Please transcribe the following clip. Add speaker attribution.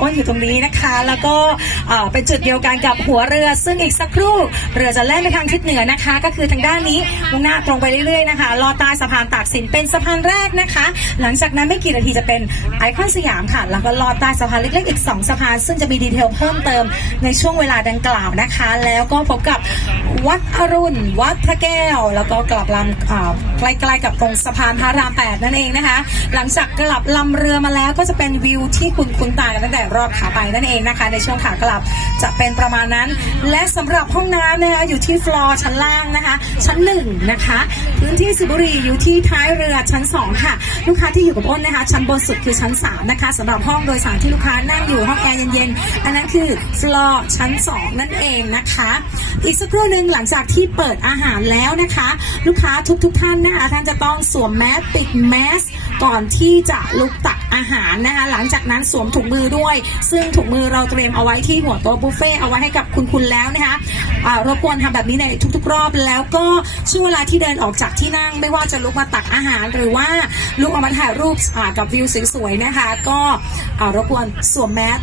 Speaker 1: อ้นอยู่ตรงนี้นะคะ แล้วก็เป็นจุดเดียวกันกับหัวเรือ ซึ่งอีกสักครู่เรือจะแล่นไปทางทิศเหนือนะคะ ก็คือทางด้านนี้มุ่งหน้าตรงไปเรื่อยๆนะคะลอดใต้สะพานตากสินเป็นสะพานแรกนะคะ หลังจากนั้นไม่กี่นาทีจะเป็นไอคอนสยามค่ะ แล้วก็ลอดใต้สะพานเล็กๆอีก 2 สะพาน ซึ่งจะมีดีเทลเพิ่มเติมในช่วงเวลาดังกล่าวนะคะ แล้วก็พบกับวัดอรุณ วัดพระแก้ว แล้วก็กลับลำใกล้ๆกับตรงสะพานพระรามแปดนั่นเองนะคะ หลังจากกลับลำเรือมาแล้วก็จะเป็นวิวที่คุณคุ้นตากันตั้งแต่รอบขาไปนั่นเองนะคะ ในช่วงขากลับจะเป็นประมาณนั้น และสำหรับห้องน้ำนะคะอยู่ที่ฟลอร์ชั้นล่างนะคะ ชั้นหนึ่งนะคะ พื้นที่สิบุรีอยู่ที่ท้ายเรือชั้นสองค่ะ ลูกค้าที่อยู่กับอ้นนะคะ ชั้นบนสุดคือชั้นสามนะคะสำหรับห้องโดยสารที่ลูกค้านั่งอยู่ห้องแอร์เย็นๆ อันนั้นคือฟลอร์ชั้นสองนั่นเองนะคะ อีกสักครู่หนึ่งหลังจากที่เปิดอาหารแล้วนะคะ ลูกค้าทุกๆท่านนะคะท่านจะต้องสวมแมสปิดแมสก่อนที่จะลุกตัก อาหารนะคะหลังจากนั้นสวมถุงมือด้วย ซึ่งถุงมือเราเตรียมเอาไว้ที่หัวโต๊ะบุฟเฟ่เอาไว้ให้กับคุณคุณแล้วนะคะอ่ารบกวนทำแบบนี้ในทุกๆ รอบแล้วก็ช่วงเวลาที่เดินออกจากที่นั่ง ไม่ว่าจะลุกมาตักอาหารหรือว่าลุกออกมาถ่ายรูปอ่ากับวิวสวยๆนะคะ ก็อ่ารบกวนสวมแมส